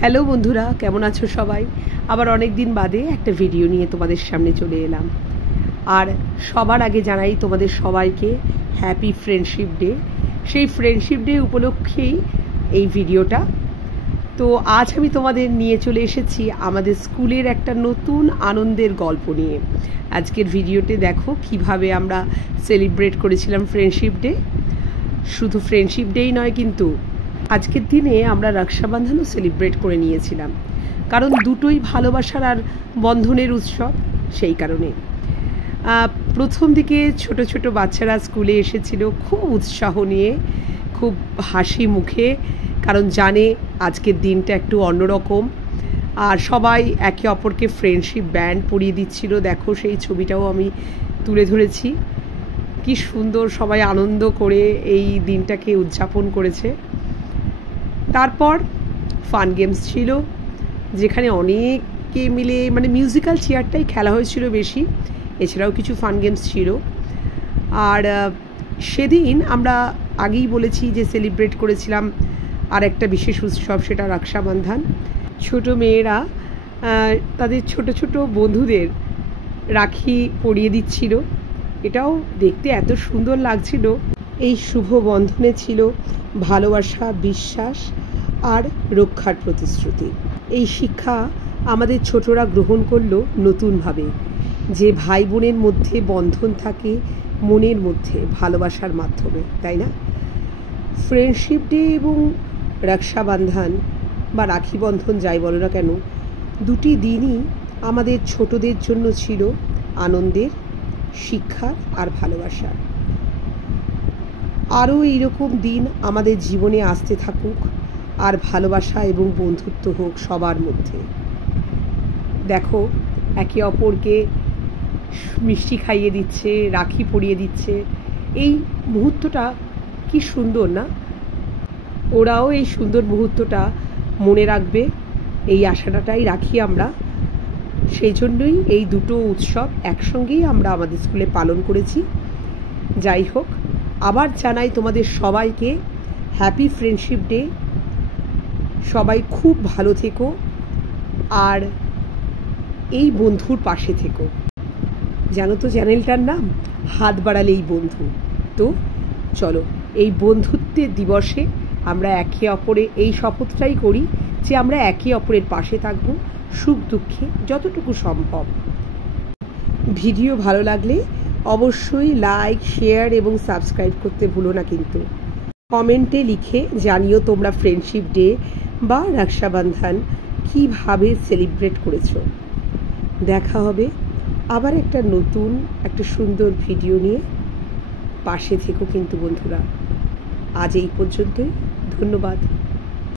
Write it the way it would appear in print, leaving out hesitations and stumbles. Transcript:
Hello বন্ধুরা, কেমন আছো সবাই? আবার অনেক দিন বাদে একটা ভিডিও নিয়ে তোমাদের সামনে চলে এলাম। আর সবার আগে জানাই তোমাদের সবাইকে হ্যাপি ফ্রেন্ডশিপ ডে। সেই ফ্রেন্ডশিপ ডে উপলক্ষেই এই ভিডিওটা। তো আজ আমি তোমাদের নিয়ে চলে এসেছি আমাদের স্কুলের একটা নতুন আনন্দের গল্প নিয়ে। আজকের ভিডিওতে দেখো কিভাবে আমরা সেলিব্রেট করেছিলাম ফ্রেন্ডশিপ ডে। শুধু ফ্রেন্ডশিপ ডেই নয়, কিন্তু আজকের দিনে আমরা রক্ষাবন্ধনও সেলিব্রেট করে নিয়েছিলাম, কারণ দুটোই ভালোবাসার আর বন্ধনের উৎসব। সেই কারণে প্রথম দিকে ছোট ছোট বাচ্চারা স্কুলে এসেছিল খুব উৎসাহ নিয়ে, খুব হাসি মুখে, কারণ জানে আজকের দিনটা একটু অন্যরকম। আর সবাই একে অপরকে ফ্রেন্ডশিপ ব্যান্ড পরিয়ে দিচ্ছিল। দেখো সেই ছবিটাও আমি তুলে ধরেছি। কি সুন্দর সবাই আনন্দ করে এই দিনটাকে উদযাপন করেছে। তারপর ফান গেমস ছিল, যেখানে অনেকে মিলে মিউজিক্যাল চেয়ারটাই খেলা হয়েছিল বেশি, এছাড়াও কিছু ফান গেমস ছিল। আর সেদিন আমরা আগেই বলেছি যে সেলিব্রেট করেছিলাম আর একটা বিশেষ উৎসব, সেটা রক্ষাবন্ধন। ছোট মেয়েরা তাদের ছোট ছোট বন্ধুদের রাখি পরিয়ে দিচ্ছিল। এটাও দেখতে এত সুন্দর লাগছিল। এই শুভ বন্ধনে ছিল ভালোবাসা, বিশ্বাস আর রক্ষার প্রতিশ্রুতি। এই শিক্ষা আমাদের ছোটরা গ্রহণ করলো নতুনভাবে, যে ভাই বোনের মধ্যে বন্ধন থাকে মনের মধ্যে ভালোবাসার মাধ্যমে, তাই না? ফ্রেন্ডশিপ ডে এবং রক্ষাবন্ধন বা রাখি বন্ধন যাই বলো না কেন, দুটি দিনই আমাদের ছোটদের জন্য ছিল আনন্দের, শিক্ষার আর ভালোবাসার। আরও এইরকম দিন আমাদের জীবনে আসতে থাকুক, আর ভালোবাসা এবং বন্ধুত্ব হোক সবার মধ্যে। দেখো একে অপরকে মিষ্টি খাইয়ে দিচ্ছে, রাখি পরিয়ে দিচ্ছে। এই মুহূর্তটা কি সুন্দর না? ওরাও এই সুন্দর মুহূর্তটা মনে রাখবে, এই আশাটাই রাখি আমরা। সেই জন্যই এই দুটো উৎসব একসঙ্গেই আমরা আমাদের স্কুলে পালন করেছি। যাই হোক, আবার জানাই তোমাদের সবাইকে হ্যাপি ফ্রেন্ডশিপ ডে। সবাই খুব ভালো থেকো আর এই বন্ধুর পাশে থেকো। জানো তো চ্যানেলটার নাম হাত বাড়ালেই বন্ধু। তো চলো এই বন্ধুত্বের দিবসে আমরা একে অপরে এই শপথটাই করি যে আমরা একে অপরের পাশে থাকবো সুখ দুঃখে যতটুকু সম্ভব। ভিডিও ভালো লাগলে অবশ্যই লাইক, শেয়ার এবং সাবস্ক্রাইব করতে ভুলো না কিন্তু। কমেন্টে লিখে জানিও তোমরা ফ্রেন্ডশিপ ডে বা রক্ষাবন্ধন কীভাবে সেলিব্রেট করেছো। দেখা হবে আবার একটা নতুন একটা সুন্দর ভিডিও নিয়ে। পাশে থেকো কিন্তু বন্ধুরা। আজ এই পর্যন্তই, ধন্যবাদ।